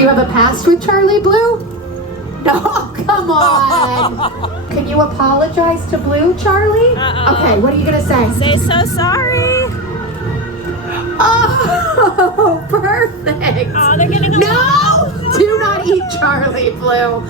Do you have a past with Charlie Blue? No, come on. Can you apologize to Blue, Charlie? Okay, what are you gonna say? Say so sorry. Oh, perfect. Oh, they're getting No, do not eat Charlie Blue.